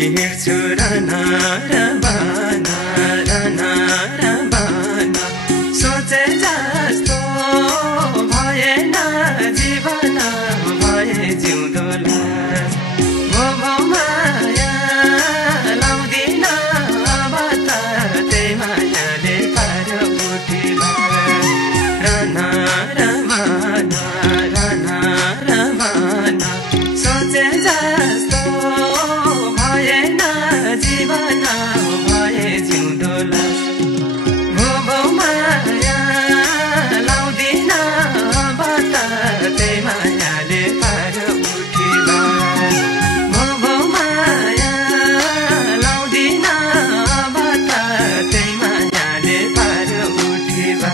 हिँड्छु रना रबाना रना रबाना सोचे जस्तो भएन जीवन भए जिउँदो लाज भो माया लाउँदिन अब त त्यही मायाले पार्यो उठिला रना रबाना रना रबाना सोचे जस्तो भएन जीवन भए जिउँदो लाज भो माया लाउँदिन अब त त्यही मायाले पार्यो उठिला भो माया लाउँदिन अब त त्यही मायाले पार्यो उठिला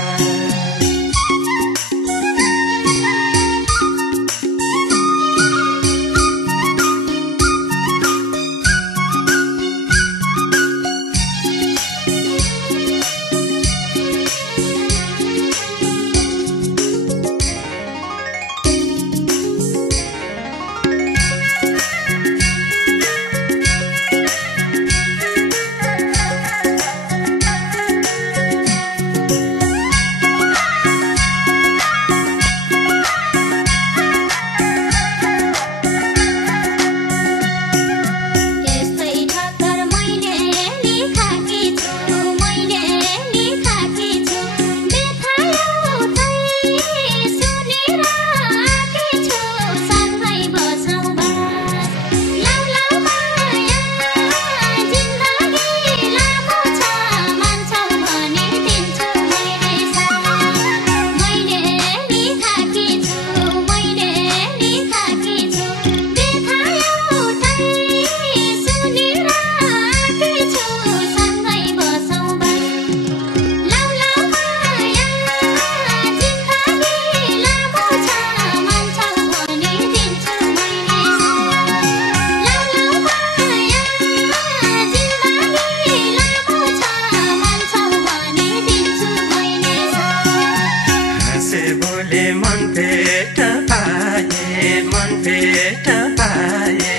मन भेट पाए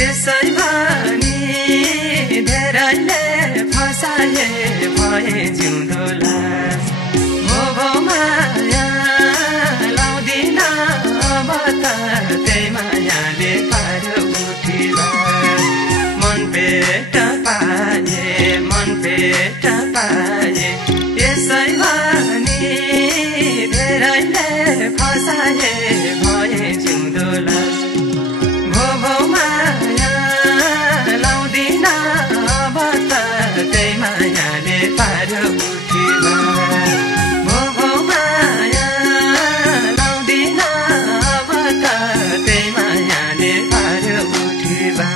यसै भनी धेरैले फसाए भए जिउँदो लाज भो माया लाउँदिन अब त त्यही मायाले पार्यो उठिला मन भेट पाए यसै भनी धेरैले फसाए भए जिउँदो लाज भो माया लाउँदिन अब त त्यही मायाले पार्यो उठिला भो माया लाउँदिन अब त त्यही मायाले पार्यो उठिला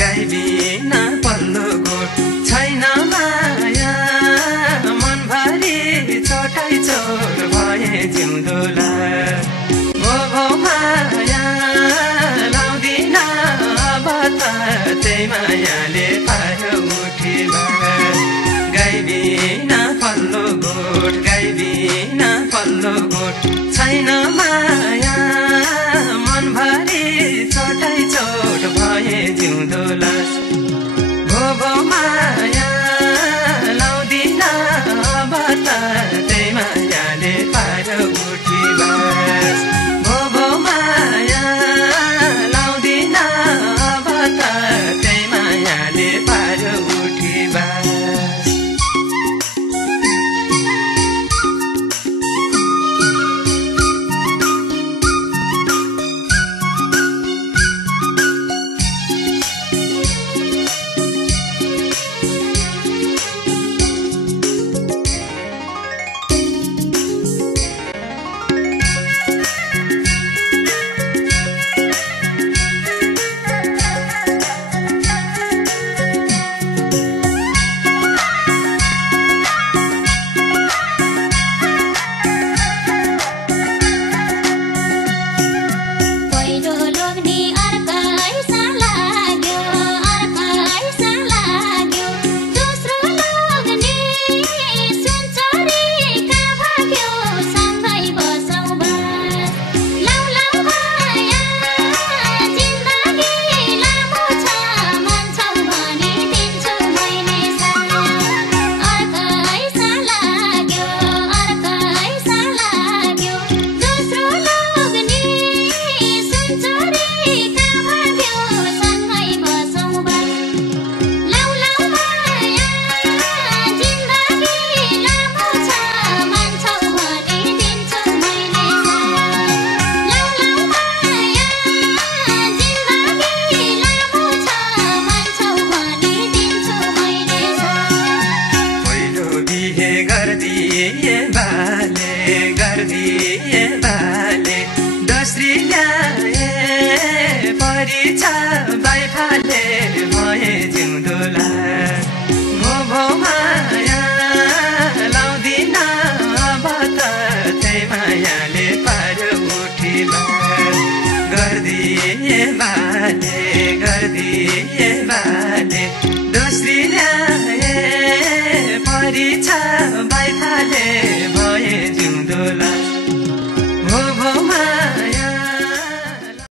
गाइबिन पल्लो गोठ छैन माया मनभरि छोटाइ छोट भए जिउँदो लाज भो माया लाउँदिन अब त त्यही मायाले पारो उठी बास गाई बिना पल्लो गोठ गाई बिना पल्लो गोठ छैन माया मनभरि चोटै चोट भए जिउँदो लास भो माया लाउँदिन अब त त्यही मायाले पारो उठी बास भो माया लाउँदिन अब त त्यही मायाले पारो उठी बास गर्दिए बाले दोस्री ल्याए परीक्षा बाइफाले भए जिउँदो लास भो माया लाउँदिन अब त त्यही मायाले पारो उठी बास गर्दिए बाले दोस्री ल्याए परीक्षा बाइफाले